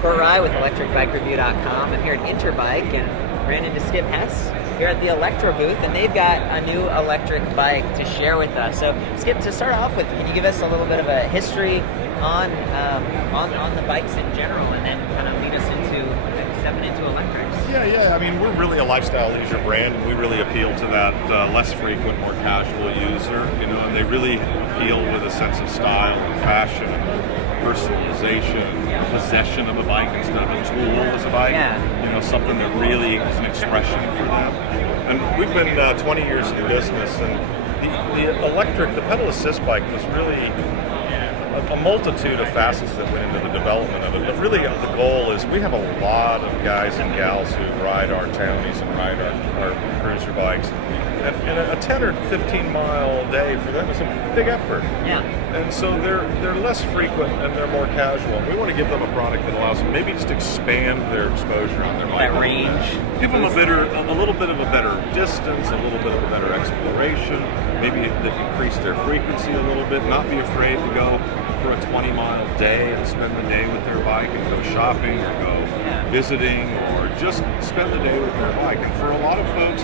Court Rye with ElectricBikeReview.com. I'm here at Interbike and ran into Skip Hess here at the Electra booth, and they've got a new electric bike to share with us. So, Skip, to start off with, can you give us a little bit of a history on the bikes in general, and then kind of lead us into stepping into electrics? Yeah. I mean, we're really a lifestyle leisure brand, and we really appeal to that less frequent, more casual user. And they really appeal with a sense of style and fashion, personalization, possession of a bike instead of a tool as a bike. Yeah. Something that really is an expression for them. And we've been 20 years in the business, and the electric, the pedal assist bike was really a multitude of facets that went into the development of it. But really, the goal is we have a lot of guys and gals who ride our Townies and ride our cruiser bikes. And a 10 or 15 mile day for them is a big effort. Yeah. And so they're less frequent and they're more casual. We want to give them a product that allows them maybe just expand their exposure on their bike. That range. Give them a little bit of a better distance, a little bit of a better exploration, maybe increase their frequency a little bit, not be afraid to go for a 20-mile day and spend the day with their bike and go shopping or go visiting or just spend the day with their bike. And for a lot of folks,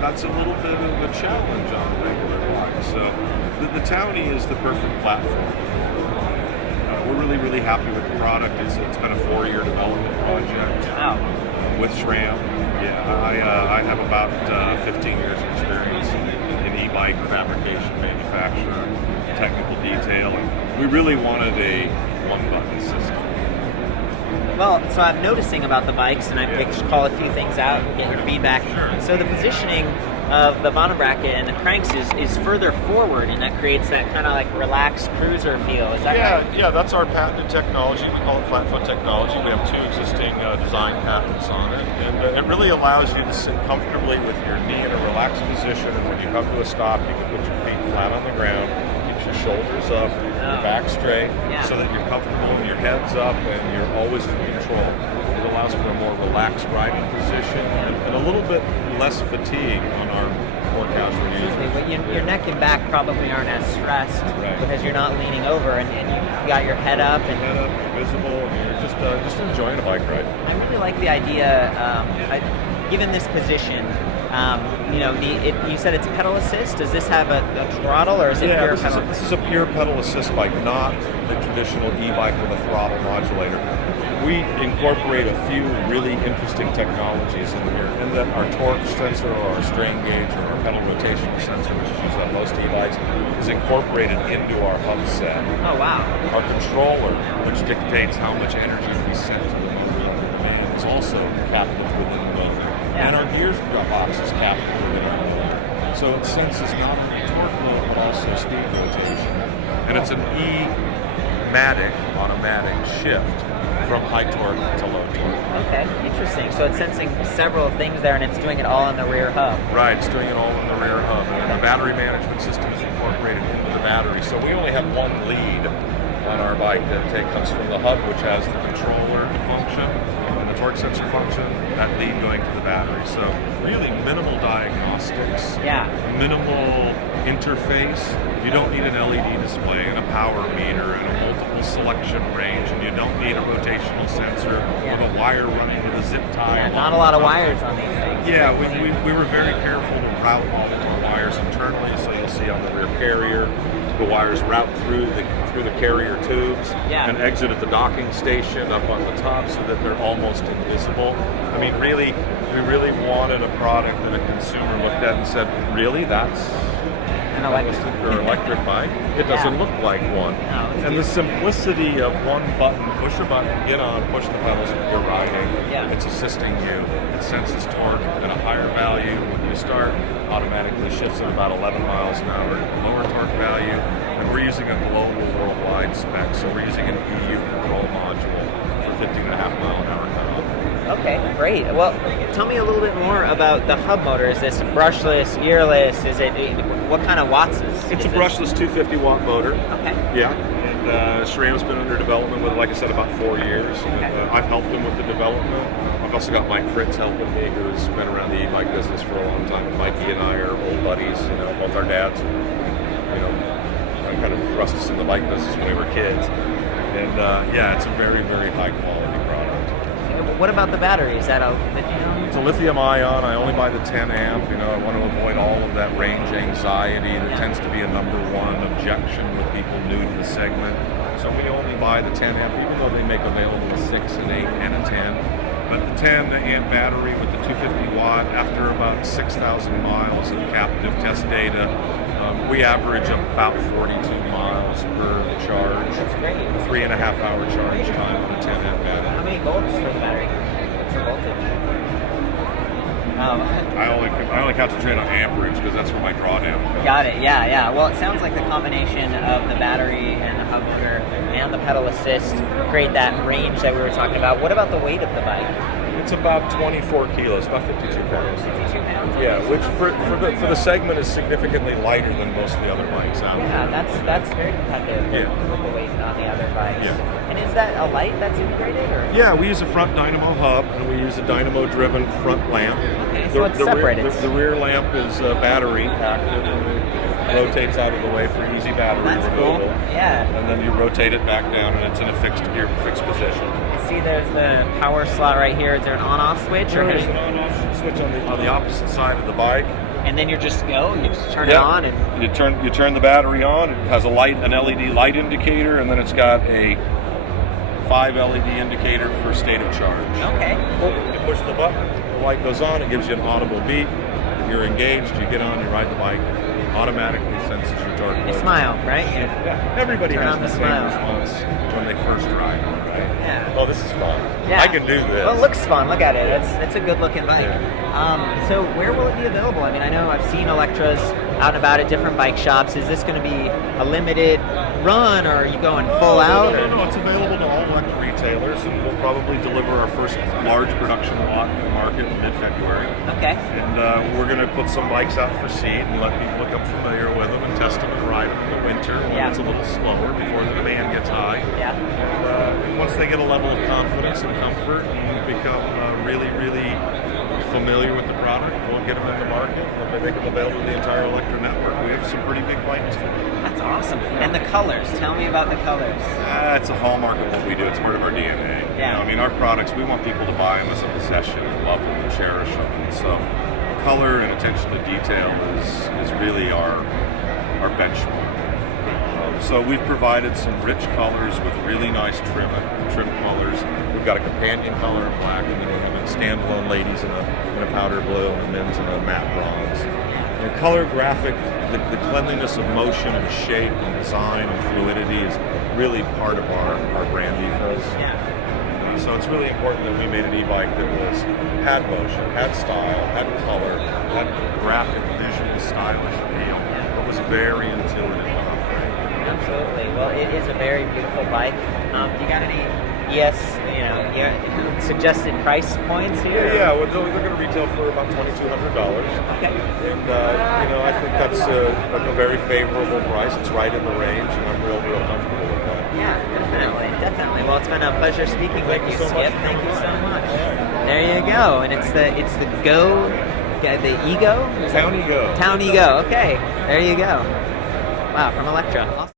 that's a little bit of a challenge on a regular bike. So the Townie is the perfect platform. We're really happy with the product. It's been a 4-year development project with SRAM. Yeah, I have about 15 years of experience in e-bike fabrication, manufacture, technical detail, and we really wanted a one-button system. Well, so I'm noticing about the bikes, and I call a few things out and get your feedback. Sure. So the positioning of the bottom bracket and the cranks is further forward, and that creates that kind of like relaxed cruiser feel. Is that right? Yeah, that's our patented technology. We call it flat foot technology. We have 2 existing design patents on it, and it really allows you to sit comfortably with your knee in a relaxed position, and when you come to a stop, you can put your feet flat on the ground, keeps your shoulders up, your back straight, so that you're comfortable and your head's up and you're always in control. It allows for a more relaxed riding position and a little bit less fatigue on our more casual users. But your neck and back probably aren't as stressed because you're not leaning over and you got your head up. You're visible, and you're just enjoying a bike ride. I really like the idea, given this position, you said it's pedal assist. Does this have a throttle, or is it pure pedal? This is a pure pedal assist bike, not the traditional e-bike with a throttle modulator. We incorporate a few really interesting technologies in here, in that our torque sensor or our strain gauge or our pedal rotational sensor, which is used on most e-bikes, is incorporated into our hub set. Oh, wow. Our controller, which dictates how much energy we send to the motor, is also captive within the motor. And our gears box is captive within our motor. So it senses not only torque load, but also speed rotation. And it's an E-matic automatic shift from high torque to low torque. Okay, interesting. So it's sensing several things there, and it's doing it all in the rear hub. Right, it's doing it all in the rear hub. And the battery management system is incorporated into the battery. So we only have one lead on our bike that comes from the hub, which has the controller function and the torque sensor function, that lead going to the battery. So really minimal diagnostics, minimal interface. You don't need an LED display and a power meter and a multiple selection range, and you don't need a rotational sensor with a wire running with a zip tie. Yeah, not a lot of wires on these things. Yeah, we were very careful to route all of our wires internally, so you'll see on the rear carrier, the wires route through the carrier tubes and exit at the docking station up on the top so that they're almost invisible. I mean, really, we really wanted a product that a consumer looked at and said, really, that's an electric bike? It doesn't look like one. No, and the simplicity of one button, push a button, get on, push the pedals, you're riding. It's assisting you. It senses torque at a higher value when you start, automatically shifts at about 11 miles an hour, lower torque value, and we're using a global worldwide spec, so we're using an EU control module for 15.5 mile an hour cutoff. Okay, great. Well, tell me a little bit more about the hub motor. Is this brushless, gearless? What kind of watts is it? It's a brushless 250 watt motor. Okay. Yeah. And SRAM's been under development with, like I said, about 4 years. I've helped him with the development. I've also got Mike Fritz helping me, who's been around the e-bike business for a long time. Mikey and I are old buddies. Both our dads, kind of thrust us in the bike business when we were kids. And it's a very, very high quality product. What about the battery? Is that a It's a lithium ion. I only buy the 10 amp. I want to avoid all of that range anxiety that tends to be a #1 objection with people new to the segment. So we only buy the 10 amp, even though they make available a 6, an 8, and a 10. But the 10 amp battery with the 250 watt, after about 6,000 miles of captive test data, we average about 42 miles per charge. That's great. 3.5 hour charge time on a 10 amp battery. How many volts for the battery? What's the voltage? I only concentrate on amperage because that's where my drawdown goes. Got it. Yeah. Well, it sounds like the combination of the battery and the hub motor and the pedal assist create that range that we were talking about. What about the weight of the bike? It's about 24 kilos, about 52 pounds. 52 pounds. Yeah, which for the segment is significantly lighter than most of the other bikes out there. Yeah, that's very competitive with the weight on the other bikes. Yeah. And is that a light that's integrated, or? Yeah, we use a front dynamo hub, and we use a dynamo-driven front lamp. Okay, so it's separated. The rear lamp is a battery. It rotates out of the way for easy battery removal. Cool. Yeah. And then you rotate it back down, and it's in a fixed position. I see there's the power slot right here. Is there an on-off switch? There is an on-off switch on the opposite side of the bike. And then you just turn it on, and you turn the battery on. It has an LED light indicator, and then it's got a 5 LED indicator for state of charge. Okay. You push the button, the light goes on. It gives you an audible beep. If you're engaged, you get on, you ride the bike. It automatically senses your torque. You smile, right? Yeah. Everybody Turn has on the the same smile. response when they first ride, right? Yeah. Oh, this is fun. Yeah. I can do this. Well, it looks fun. Look at it. It's a good looking bike. Yeah. So where will it be available? I mean, I know I've seen Electras out and about at different bike shops. Is this going to be a limited run, or are you going full out? No. It's available to all Electra retailers, and we'll probably deliver our first large production lot to the market in mid-February. Okay. And we're going to put some bikes out for seed and let people become familiar with them and test them and ride them in the winter when it's a little slower before the demand gets high. Yeah. And once they get a level of confidence and comfort and become really, really familiar with the product, we'll get them in the market. We'll make them available to the entire Electra network. We have some pretty big bikes for them. That's awesome. And the colors. Tell me about the colors. It's a hallmark of what we do. It's part of our DNA. Yeah. I mean, our products, we want people to buy them as a possession and love them and cherish them. And so color and attention to detail is really our benchmark. So we've provided some rich colors with really nice trim colors. We've got a companion color in black, and then we have standalone ladies in a powder blue, and men's in a matte bronze. The color graphic, the cleanliness of motion and shape and design and fluidity is really part of our brand ethos. Yeah. So it's really important that we made an e-bike that had motion, had style, had color, had graphic, visual, stylish appeal, but was very intuitive. Absolutely. Well, it is a very beautiful bike. You got any suggested price points here? Yeah, well, they're going to retail for about $2,200. Okay. And I think that's a very favorable price. It's right in the range, and I'm real comfortable with that. Yeah, definitely. Well, it's been a pleasure speaking with you, Skip. Thank you so much. There you go. And it's the Ego? Townie Go. Townie Go. Okay. There you go. Wow, from Electra. Awesome.